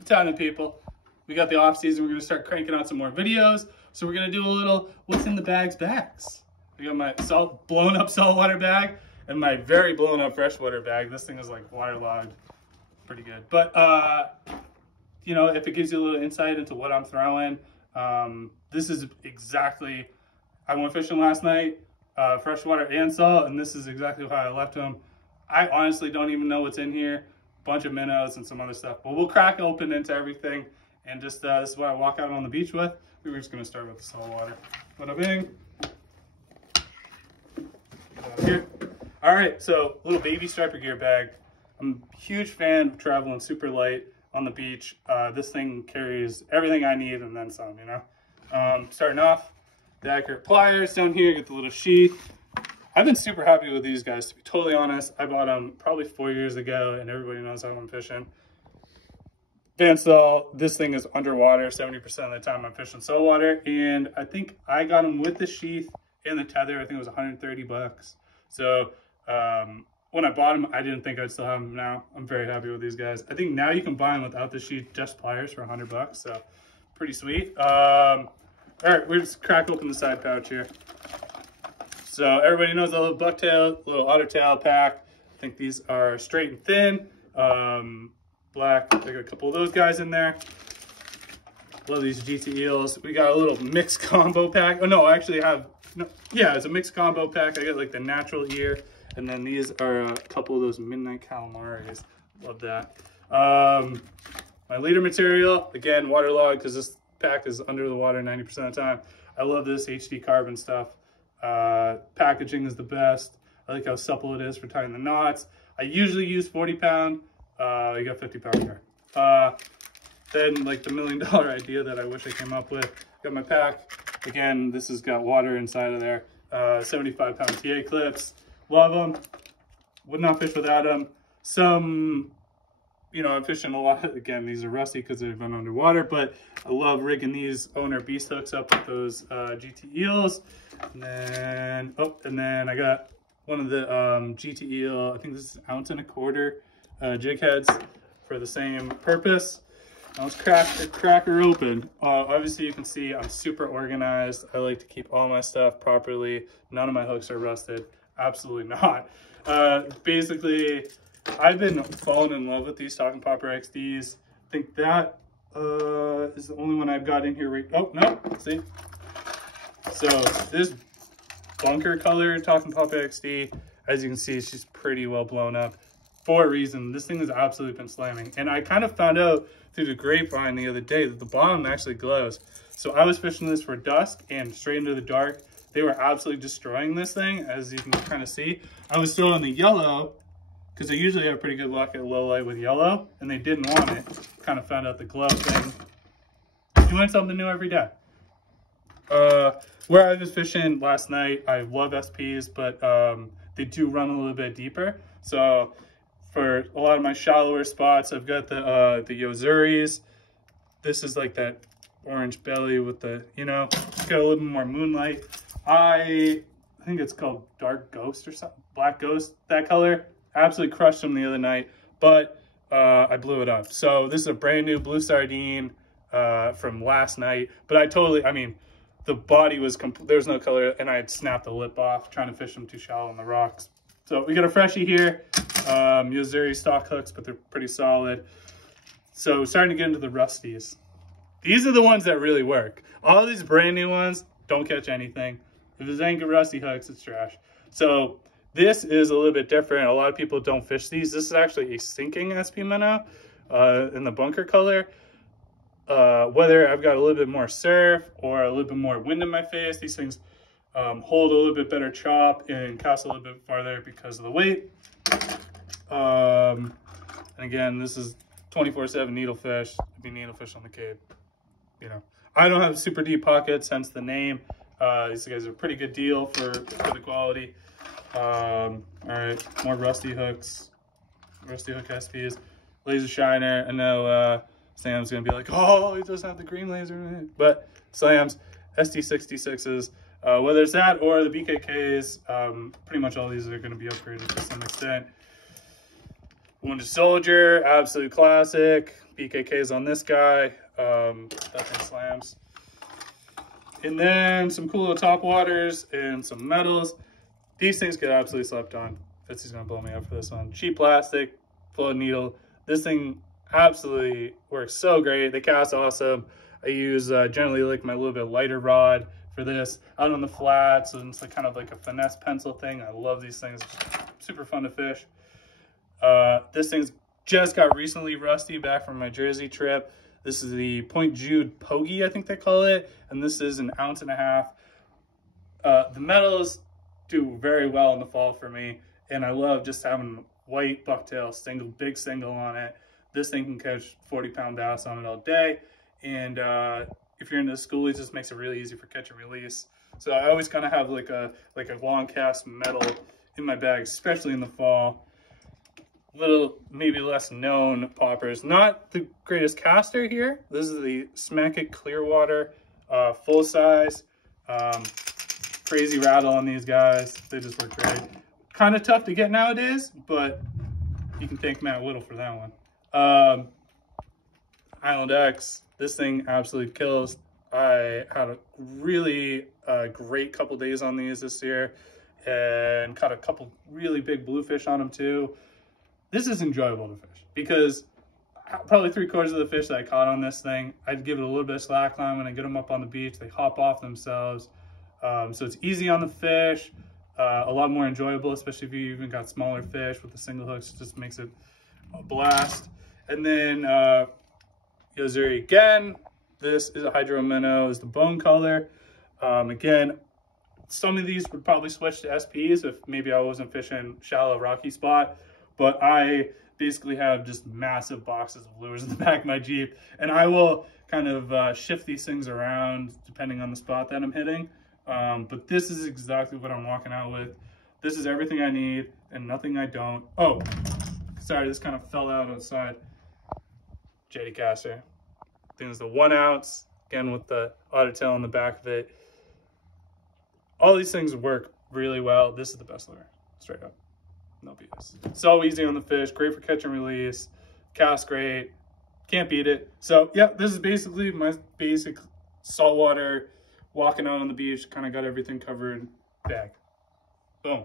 Italian people. We got the off season. We're gonna start cranking out some more videos. So we're gonna do a little what's in the bags. I got my blown up saltwater bag and my very blown up freshwater bag. This thing is like waterlogged, pretty good. But you know, if it gives you a little insight into what I'm throwing, this is exactly. I went fishing last night, freshwater and salt, and this is exactly how I left them. I honestly don't even know what's in here. Bunch of minnows and some other stuff, but we'll crack open into everything, and just this is what I walk out on the beach with. We were just gonna start with the saltwater. Bada bing. Here. All right, so little baby striper gear bag. I'm a huge fan of traveling super light on the beach. This thing carries everything I need and then some, you know. Starting off, the accurate pliers down here, get the little sheath. I've been super happy with these guys, to be totally honest. I bought them probably 4 years ago, and everybody knows how I'm fishing. This thing is underwater 70% of the time I'm fishing saltwater, and I think I got them with the sheath and the tether. I think it was 130 bucks. So when I bought them, I didn't think I'd still have them now. I'm very happy with these guys. I think now you can buy them without the sheath, just pliers for 100 bucks. So pretty sweet. All right, we're just crack open the side pouch here. So everybody knows I love bucktail, little otter tail pack. I think these are straight and thin. Black, I got a couple of those guys in there. Love these GT eels. We got a little mixed combo pack. Oh no, I actually have, yeah, it's a mixed combo pack. I got like the natural ear, and then these are a couple of those midnight calamaris. Love that. My leader material, again, waterlogged because this pack is under the water 90% of the time. I love this HD carbon stuff. Packaging is the best. I like how supple it is for tying the knots. I usually use 40 pound. You got 50 pound here. Then like the $1 million idea that I wish I came up with. Got my pack. Again, this has got water inside of there. 75 pound TA clips. Love them. Would not fish without them. Some, you know, I'm fishing a lot. Again, these are rusty because they've been underwater, but I love rigging these owner beast hooks up with those GT eels. And then, and then I got one of the GT eel, I think this is 1.25 ounce jig heads for the same purpose. Now let's crack the cracker open. Obviously you can see I'm super organized. I like to keep all my stuff properly. None of my hooks are rusted. Absolutely not. Basically, I've been falling in love with these Talking Popper XDs. I think that is the only one I've got in here. Oh, no, see? So this bunker color Talking Popper XD, as you can see, she's pretty well blown up. For a reason, this thing has absolutely been slamming. And I kind of found out through the grapevine the other day that the bottom actually glows. So I was fishing this for dusk and straight into the dark. They were absolutely destroying this thing, as you can kind of see. I was throwing the yellow, because I usually have pretty good luck at low light with yellow, and they didn't want it. Kind of found out the glow thing. You learn something new every day. Where I was fishing last night, I love SPs, but they do run a little bit deeper. So for a lot of my shallower spots, I've got the Yozuris. This is like that orange belly with the, you know, it's got a little bit more moonlight. I think it's called Dark Ghost or something, Black Ghost, that color. Absolutely crushed them the other night, but I blew it up. So this is a brand new blue sardine from last night, but I mean, the body was there was no color, and I had snapped the lip off trying to fish them too shallow on the rocks. So we got a freshie here, Yozuri stock hooks, but they're pretty solid. So starting to get into the rusties. These are the ones that really work. All these brand new ones don't catch anything. If there's any good rusty hooks, it's trash. So this is a little bit different. A lot of people don't fish these. This is actually a sinking SP minnow in the bunker color. Whether I've got a little bit more surf or a little bit more wind in my face, these things hold a little bit better chop and cast a little bit farther because of the weight. And again, this is 24/7 needlefish. It'd be needlefish on the Cape. You know, I don't have super deep pockets, hence the name. These guys are a pretty good deal for the quality. All right, more rusty hooks, rusty hook SPs, laser shiner. I know Sam's gonna be like, oh, he doesn't have the green laser, but Sam's SD66s, whether it's that or the BKKs, pretty much all these are gonna be upgraded to some extent. Wounded Soldier, absolute classic. BKKs on this guy. That thing slams. And then some cool little top waters and some metals. These things get absolutely slept on. Fitzy's gonna blow me up for this one. Cheap plastic, float needle. This thing absolutely works so great. They cast awesome. I use generally like my little bit lighter rod for this out on the flats, and it's like kind of like a finesse pencil thing. I love these things. Super fun to fish. This thing's just got recently rusty back from my Jersey trip. This is the Point Jude Pogie, I think they call it, and this is an 1.5 ounce. The metals do very well in the fall for me, and I love just having white bucktail single, big single on it. This thing can catch 40-pound bass on it all day, and if you're into the school, it just makes it really easy for catch and release. So I always kind of have like a long cast metal in my bag, especially in the fall. Little, maybe less known poppers. Not the greatest caster here. This is the Smack It Clearwater, full size. Crazy rattle on these guys. They just work great. Kind of tough to get nowadays, but you can thank Matt Whittle for that one. Island X. This thing absolutely kills. I had a really great couple days on these this year and caught a couple really big bluefish on them too. This is enjoyable to fish because probably 3/4 of the fish that I caught on this thing, I'd give it a little bit of slack line when I get them up on the beach. They hop off themselves. So it's easy on the fish, a lot more enjoyable, especially if you even got smaller fish with the single hooks. It just makes it a blast. And then Yozuri again. This is a hydro minnow, is the bone color. Again, some of these would probably switch to SPs if maybe I wasn't fishing shallow rocky spot, but I basically have just massive boxes of lures in the back of my Jeep, and I will kind of shift these things around depending on the spot that I'm hitting. But this is exactly what I'm walking out with. This is everything I need and nothing I don't. Oh, sorry, this kind of fell out outside. Jetty caster. I think it's the 1 ounce, again with the otter tail on the back of it. All these things work really well. This is the best lure, straight up. No BS. So easy on the fish, great for catch and release, cast great, can't beat it. So yeah, this is basically my basic saltwater, walking out on the beach, kind of got everything covered bag. Boom.